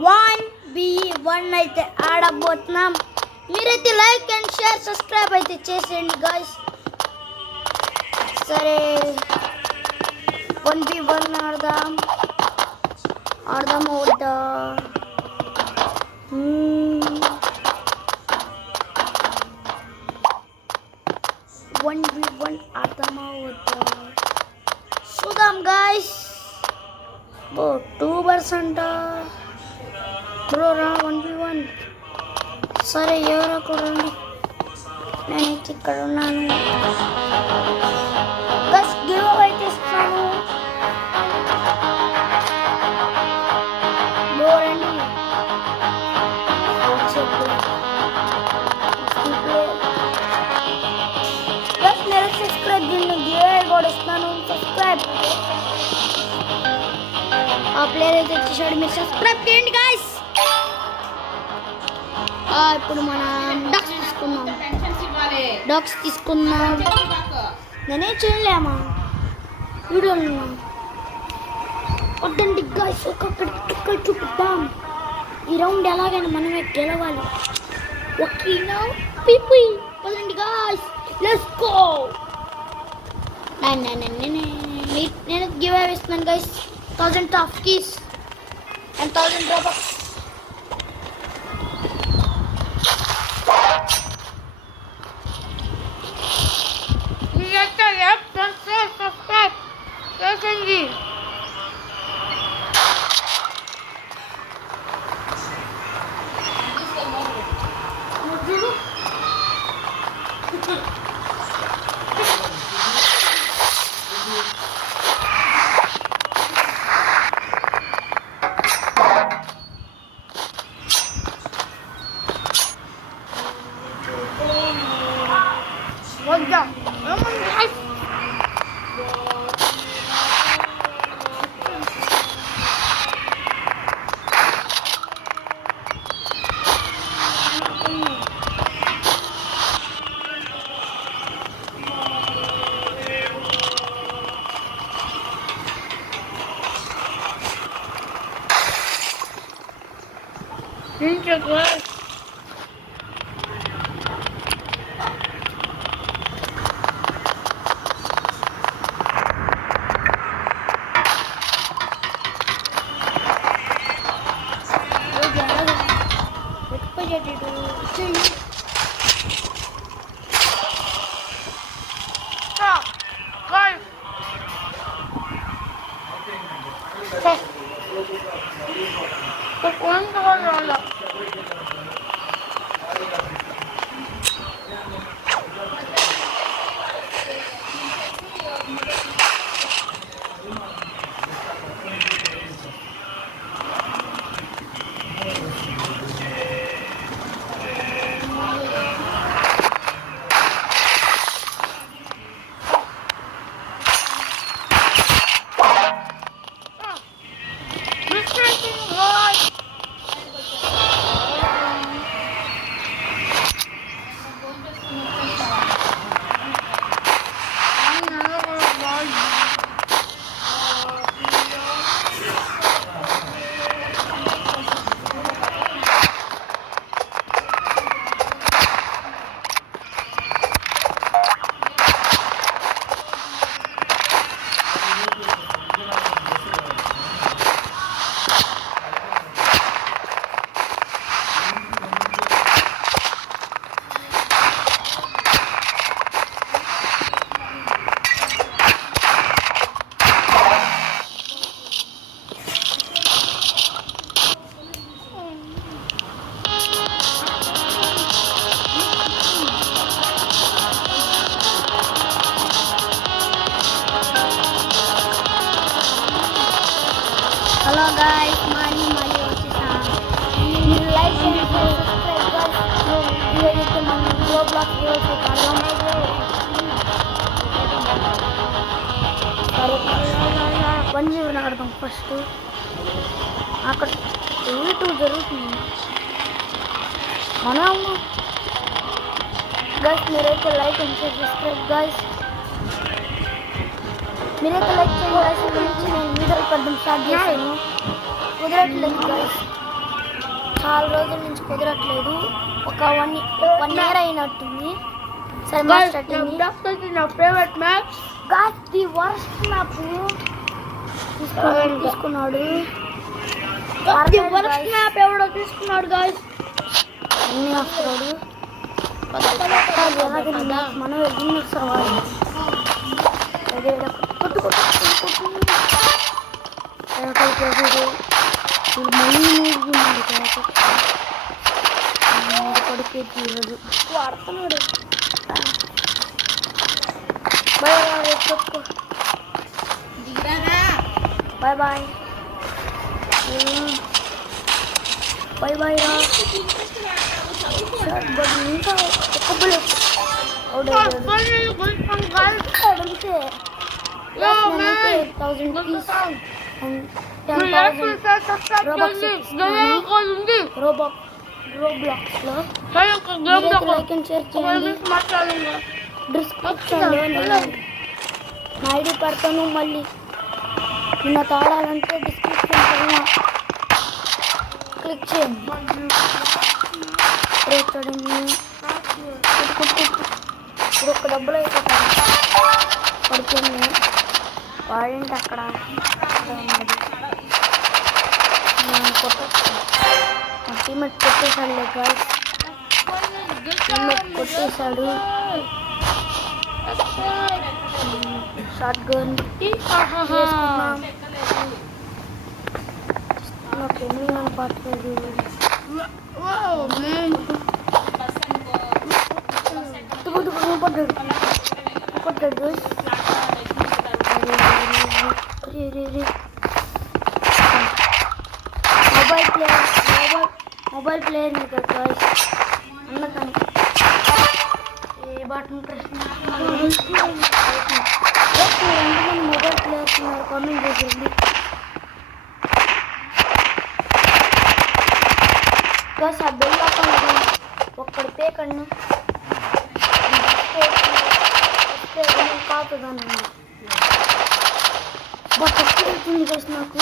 1v1 అయితే ఆడబోతున్నాం. మీరైతే లైక్ అండ్ షేర్ సబ్స్క్రైబ్ అయితే చేసేయండి గాయ్స్. సరే 1v1 ఆడదాం వద్దా? 1v1 ఆడదామా వద్దా చూద్దాం గాయ్స్. 2% బ్రో రా 1v1. సరే ఎవరో చూడండి, నేనైతే ఇక్కడ ఉన్నాను. బస్ గివ్ అవే ఇస్తాను. రండి బస్ మీరు సబ్స్క్రైబ్ చేయండి. గివ్ అవే కూడా ఇస్తాను. సబ్స్క్రైబ్ ఆ ప్లేయర్ అయితే వచ్చేసాడు, మీరు సబ్స్క్రైబ్ చేయండి గాయ్స్. ఇప్పుడు మనం డాగ్స్ తీసుకుందాం. నేనేం చేయలేమా వీడియోలో వద్దండి గాయ్స్. ఒక్కొక్కటి చూపిద్దాం. ఈ రౌండ్ ఎలాగైనా మనమే గెలవాలి. ఓకేనా పీపీ పదండి గాయ్స్, లెట్స్ గో. నేను గివ్ అవే ఇస్తున్నాను గాయ్స్. 1000 tough keys and 1000 Robux. Subscribe. Hello guys, మళ్ళీ వచ్చేసాం. మీరు లైక్ చేయండి, సబ్స్క్రైబ్ గాయ్స్. ఇదైతే మనం రోబ్లాక్స్ అయితే కడదాం. సరే 1v1 ఆడదాం ఫస్ట్. అక్కడ 2 జరుగుతుంది. మనం గాయ్స్ మీరైతే like and share subscribe guys. మీరైతే లైక్ చేయండి గాయ్స్. ఇక్కడ నుంచి నేను వీడియోలు పడడం స్టార్ట్ చేశాను. కుదరట్లేదు గాయ్స్. చాలా రోజుల నుంచి కుదరట్లేదు. ఒక 1 year అయినట్టుంది. సరే నా favourite match guys, the worst map తీసుకున్నాడు. ది వర్స్ట్ మ్యాప్ ఎవడో తీసుకున్నాడు గాయ్స్. అన్నీ వస్తున్నాడు. మనం ఎన్ని సవాళ్ళు పడిపోయి వాడుతున్నాడు. Boy boy boy boy boy రా. ఇంకా ఒక్క బుల్లెట్ అడిగితే 1000 పీస్ అండ్ 10,000 రోబ్లాక్స్లో లైక్ అండ్ షేర్ చేయండి. డిస్క్రిప్షన్లో నేను నా ఐడి పెడతాను. మళ్ళీ నిన్న తాడాలంటే డిస్క్రిప్షన్ పైన క్లిక్ చేయండి. చూడండి ఇప్పుడు ఒక డబ్బులు అయిపోతాయి పడుతుంది. వాడింటి అక్కడ టీమేట్ కొట్టేశాడు. గాయ్స్ టీమేట్ కొట్టేశాడు. షార్ట్ గన్ నాకేమీ కనపడలేదు. పడ్డాడు మొబైల్ ప్లేయర్ అన్నకని ఏ బటన్ ప్రెస్ ఎంతమంది మొబైల్ ప్లేయర్స్ ఉన్నారు కామెంట్ చేసేయండి. ఆ బెల్ ఒక్కడి పేకండి కాపుదానండి. బట్ ఎక్కడవుతుంది గైస్ నాకు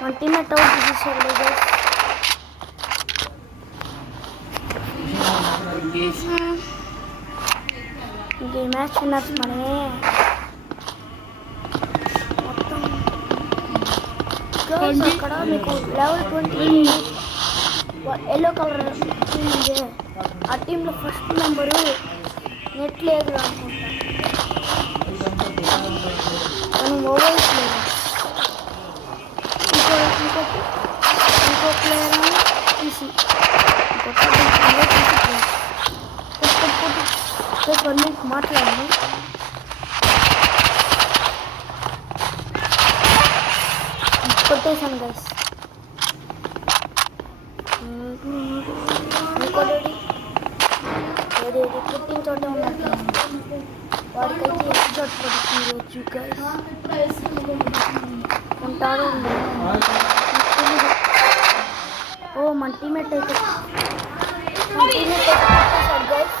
మన టీమేట్ అవుట్ చేసేసాడు గైస్. ఇంక ఈ మ్యాచ్ విన్నర్స్ మనమే మొత్తం. అక్కడ మీకు లెవెల్ 20 ఎల్లో కలర్ టీమ్ ఉంది. ఆ టీంలో ఫస్ట్ నెంబరు నెట్ లేదు అనుకుంటా. మనం మొబైల్ ప్లేయర్ ఇంకో ప్లేయర్ తీసి మాట్లాడండి. కొట్టేశాను గైస్. ఇంకోటి పుట్టిన చోట ఉన్నట్టు వాడికైతే ఎక్కువ చోట పడుతుంది వచ్చు గైస్. ఉంటాడు. ఓ మన టీమేట్ అయితే గైస్.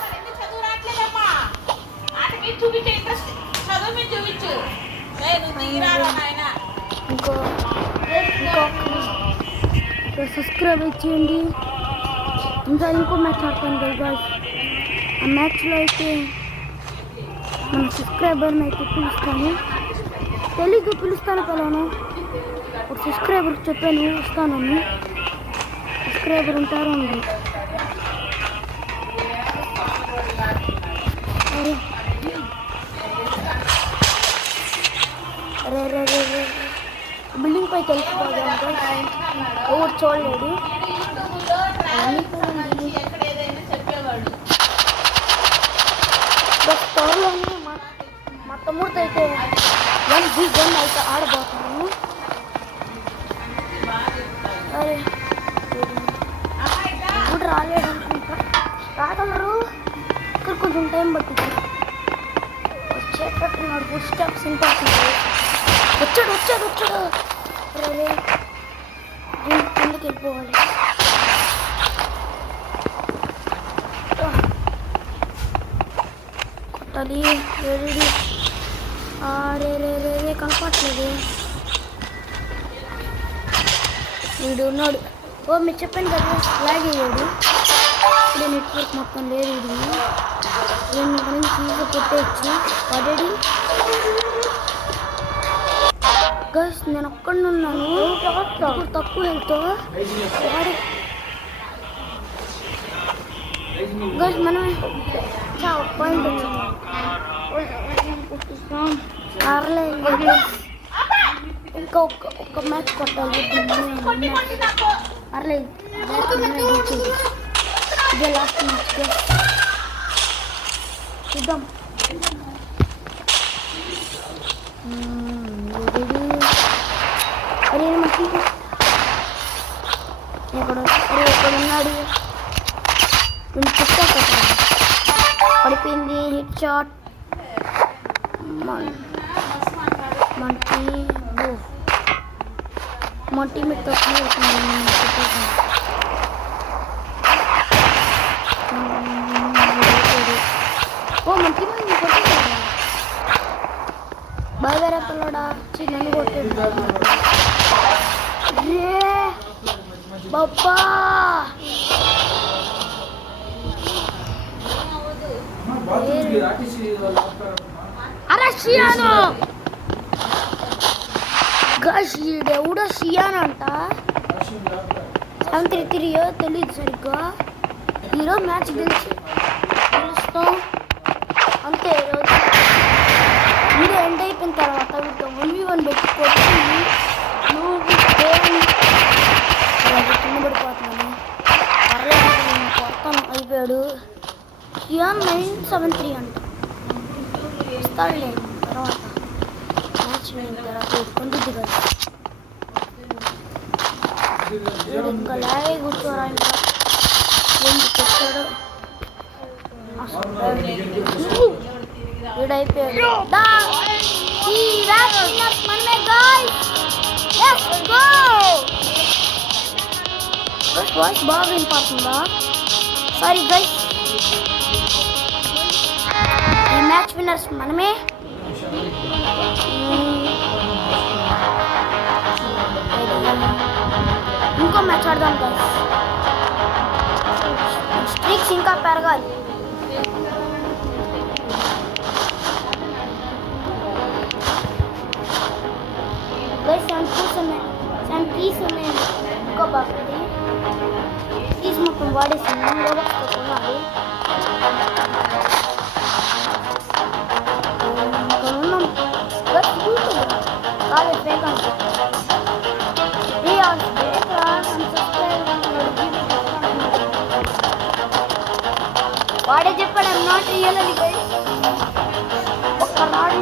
ఇంకో సబ్స్క్రైబ్ చేయండి. ఇంకా ఇంకో మ్యాచ్ ఆడతాను గైస్. ఆ మ్యాచ్లో అయితే మన సబ్స్క్రైబర్ని అయితే పిలుస్తాను. తెలుగు పిలుస్తాను పిలవను. ఒక సబ్స్క్రైబర్ చెప్పాను వస్తానని. సబ్స్క్రైబర్ ఉంటారు అండి. అరే రే రే రే బిల్డింగ్ పై తెలిసిపోయాను. ఎవరు చూడలేడు. బట్ త్వరలోనే మా తమ్ముడితో అయితే 1v1 అయితే ఆడబోతున్నాను. అరే ఇప్పుడు రాలేడు అనుకుంటా. రాగలరు. ఇక్కడ కొంచెం టైం పట్టింది. వచ్చేటట్టున్నాడు. Footsteps important. వచ్చాడు. అరే కిందకి వెళ్ళిపోవాలి. కొట్టాలి. రెడీ. రే కనపట్లేదు. వీడు ఉన్నాడు. ఓ మీరు చెప్పండి కదా లాగ్ అయ్యాడు ఇప్పుడు నెట్వర్క్ మొత్తం లేదు ఇది నేను గురించి ఈజీ కొట్టేయచ్చు ఆల్రెడీ గైస్ నేను ఒక్కడిని ఉన్నాను ఇప్పుడు తక్కువ వెళ్తా వాడి గైస్ మనం పాయింట్ ఇంకా ఒక్క మ్యాచ్ కొట్టాలి అర్లేదు ఇదే లాస్ట్ మ్యాచ్ చూద్దాం అరే మనకి ఎక్కడ ఉన్నాడు పడిపోయింది హిట్ షాట్ మన టీమేట్ ఓ మన టీమేట్ కొట్టేసాడు బాగా వేరే పిల్లడా నన్ను కొట్టాడు బాబా షియానో ఎవడో షియాన్ అంట 733 తెలియదు సరిగ్గా ఈరోజు మ్యాచ్ గెలుస్తాం అంతే ఈరోజు వీడియో ఎండ్ అయిపోయిన తర్వాత వీటితో 1v1 పెట్టుకోవచ్చు కింద పడిపోతున్నాను కొడతాను అయిపోయాడు షియాన్ 973 అంట ఇస్తాడులే తర్వాత మ్యాచ్ తర్వాత కొంటుంది కదా ఇంకా లాగే కూర్చోరా ఇంకా ఎందుకు వచ్చాడు వీడైపోయాడు వాయిస్ బాగా వినిపోతుందా సారీ గైస్ ఈ మ్యాచ్ విన్నర్స్ మనమే ఇంకో మ్యాచ్ ఆడదాం గైస్ స్ట్రీక్స్ ఇంకా పెరగాలి గైస్ 7 పీస్ ఉన్నాయి ఇంకో బాగుంది పీస్ మొత్తం వాడేసాను రోబోట్స్తో కొనాలి ఉన్నాం గైస్ కాదు ఫేక్ అంటే వాడే చెప్పాడు ఐమ్ నాట్ రియల్ అని ఒక్క రాడు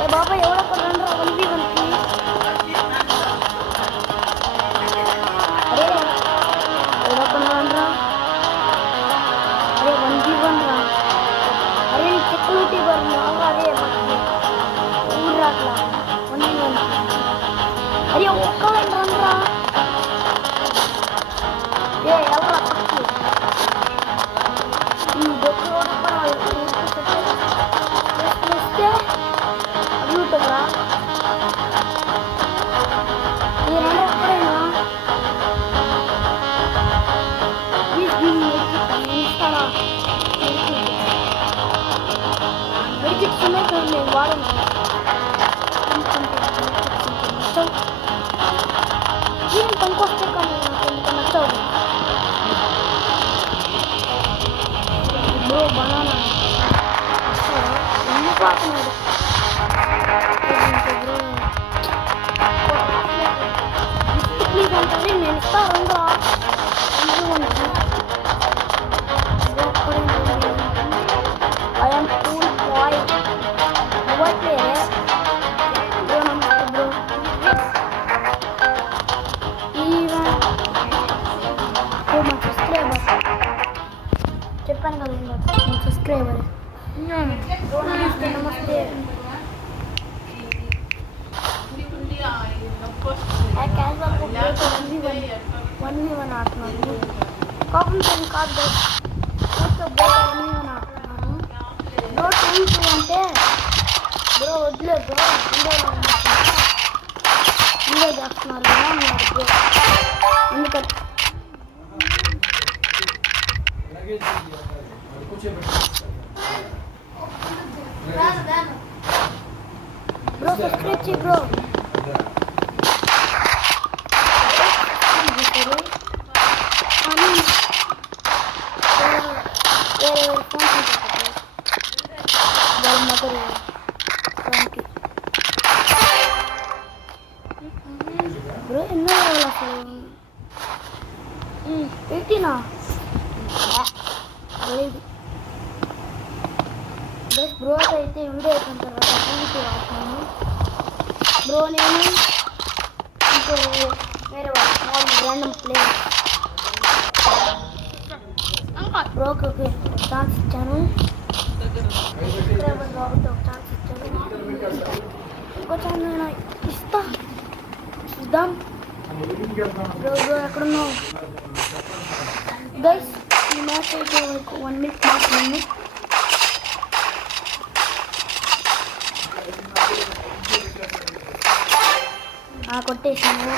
ఏ బాబా ఎవడొక్క రండి 1v1కి అరే ఎవడొక్క రండ్రా అరే 1v1 రా అరే నీ సెక్యూరిటీ బరు అదే ఊరు రాట్లా 1v1 అరే ఒక్క రండ్రా ఏ ఎవరా నేను వాడను నేను పనికొస్తే కానీ నాకు ఎందుకు నచ్చవు బ్రో బనానా ఎందుకు ఆడుతున్నాడు ప్లీజ్ అంటే నేను ఇస్తా రంగా ఐఎమ్ కూల్ బాయ్ అవ్వట్లే చెప్పాను కదా సబ్స్క్రైబర్ నమస్తే 1v1 ఆడుతున్నాను కాకుండా కాదు 1v1 ఆడుతున్నాను బ్రో 2 అంటే బ్రో వద్దులే బ్రో వీడియో చేస్తున్నారు కదా వచ్చి బ్రో బ్రో ఎన్నో అసలు 18 బస్ బ్రో అయితే వీడియో అయిపోయిన తర్వాత రాస్తాను బ్రో నేను ఇంకో వేరే వాళ్ళు ర్యాండమ్ ప్లేయర్ బ్రోకి ఒక ఛాన్స్ ఇచ్చాను సబ్స్క్రైబర్ కాబట్టి ఒక ఛాన్స్ ఇచ్చాను ఇంకో ఛాన్స్ నేను ఇద్దాం బ్రో ఎక్కడున్నావు గైస్ ఈ మ్యాచ్ అయితే 1 మినిట్ మాత్రమే కొట్టేసాను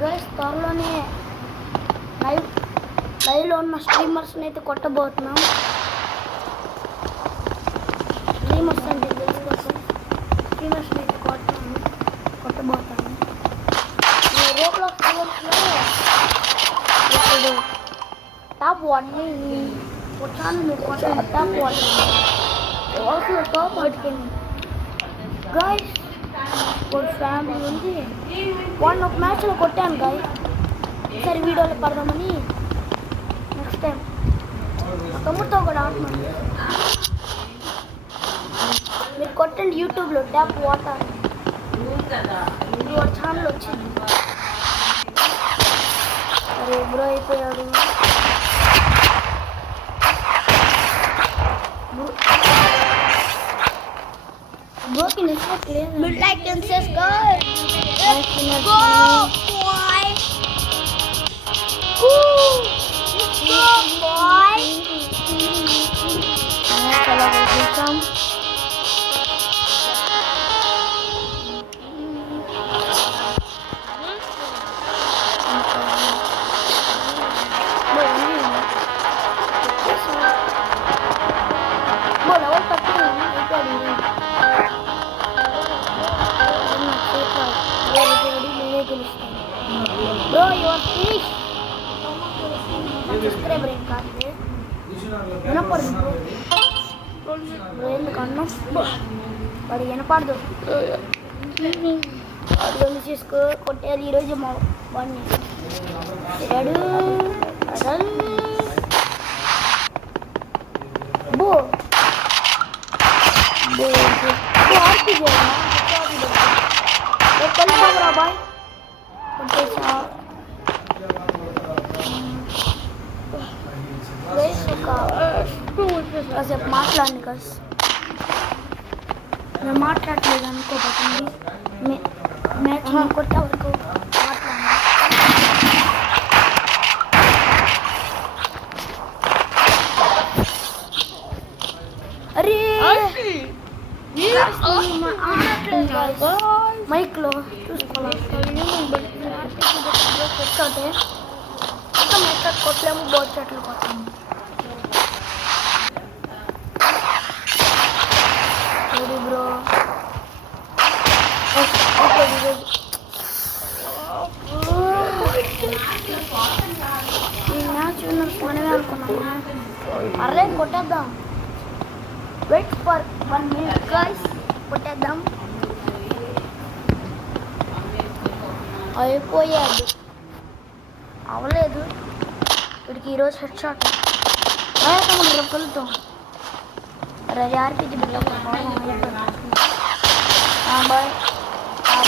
గైస్ త్వరలోనే లైవ్లో ఉన్న స్ట్రీమర్స్ని అయితే కొట్టబోతున్నాం స్ట్రీమర్స్ అంటే తెలుసుకోసం స్ట్రీమర్స్ని అయితే కొట్టబోతాను రోబ్లాక్స్ ఇప్పుడు టాప్ 1 వచ్చాను మీరు కొట్టాను టాప్ 1 also top పట్టుకుంది గైస్ ఒక ఫ్యామిలీ ఉంది ఒక మ్యాచ్లో కొట్టాను గైస్ సరే వీడియోలో పడదామని నెక్స్ట్ టైం తమ్ముడితో కూడా ఆడుతున్నాను మీరు కొట్టండి యూట్యూబ్లో ట్యాప్ వాటర్ వాడు ఛానల్ వచ్చింది అరే బ్రో అయిపోయాడు Broken is not clear. But like and subscribe. Let's go, boy. Let's go, boy. Welcome. Bro, you are finished. Subscriber in card. Enapadu bro. Bro endukanna. Badi enapadu. Adonu chesko kottali ee roju ma vanni. Ready? Adal. Bo. Bo. Bo aarti jana. Kal kamera bhai. కాసేపు మాట్లాడండి కాస్ నేను మాట్లాడలేదు అనుకోబోతుంది మ్యాచ్ కొట్టే వరకు మాట్లాడండి అరే మైక్లో చూసుకోవాలి కొట్టలేము బోర్డు చెట్లు కొట్టాము బ్రో ఈ మ్యాచ్ మనమే అనుకున్నాము అరే కొట్టేద్దాం వెయిట్ ఫర్ 1 minute గైస్ కొట్టేద్దాం అయిపోయాడు అవలేదు వీడికి ఈరోజు హెడ్ షాట్ మనం వెళ్తాం అరే ఆర్పీజీ బాయ్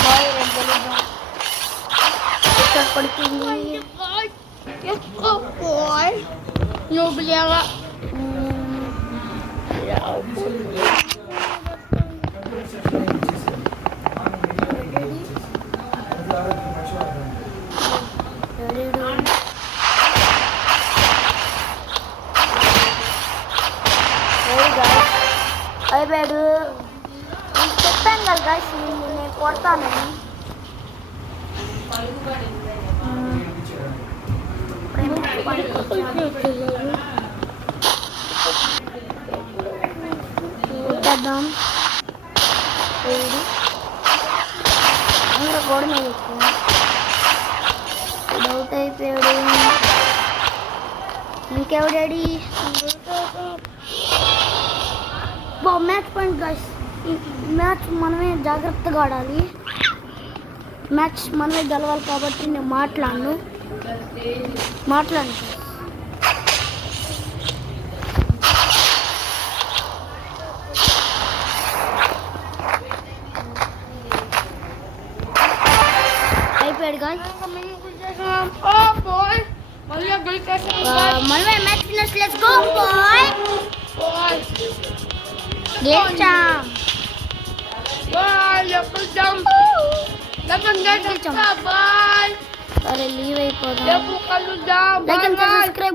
బాయ్ వెళ్తాం హెడ్ షాట్ పడుతుంది నువ్వు బిలియాగా అయిపోయాడు చెప్పాను కదా గాయస్ నేను కొడతానని చేద్దాం. అందరూ గోడ మీద ఎక్కువ డౌట్ అయిపోయాడు. ఇంకెవడాడి మ్యాచ్ పాయింట్ గైస్. మ్యాచ్ మనమే జాగ్రత్తగా ఆడాలి. మ్యాచ్ మనమే గెలవాలి కాబట్టి నేను మాట్లాడను. అయిపోయాడు గాయ్. మనమే match finish. Let's go boy. గెలిచాం. సరే లీవ్ అయిపోదాం. Like and subscribe.